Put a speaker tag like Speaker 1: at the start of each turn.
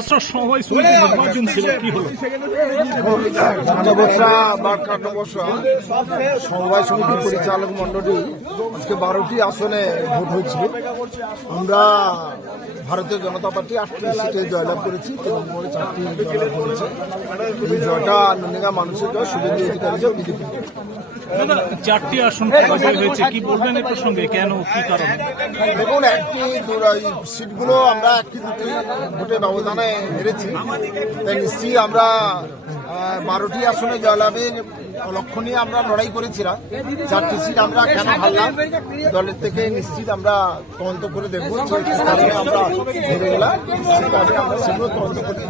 Speaker 1: বছর সময় নির্বাচন ছিল কি হলো?
Speaker 2: বা সমবায় সমিতি পরিচালক মন্ডলী আজকে বারোটি আসনে ভোট হয়েছিল। আমরা ভারতীয় জনতা পার্টি আটটি সিটে জয়লাভ করেছি তৃণমূল চারটি জয়লাভ করেছে। এই জয়টা নন্দীগা মানুষের জয় শুভেন্দু অধিকারী বিজেপি।
Speaker 1: চারটি আসন হয়েছে কি বলবেন এ প্রসঙ্গে? কেন কি কারণে?
Speaker 2: দেখুন একটি সিটগুলো আমরা একটি দুটি ভোটে ব্যবধানে হেরেছি। তাই নিশ্চয়ই আমরা বারোটি আসনে জয়লাভের লক্ষ্য নিয়ে আমরা লড়াই করেছিলাম। চারটি সিট আমরা কেন হারলাম? দলের থেকে নিশ্চিত আমরা তদন্ত করে দেখব আমরা হেরে গেলাম। আমরা সেগুলো তদন্ত করে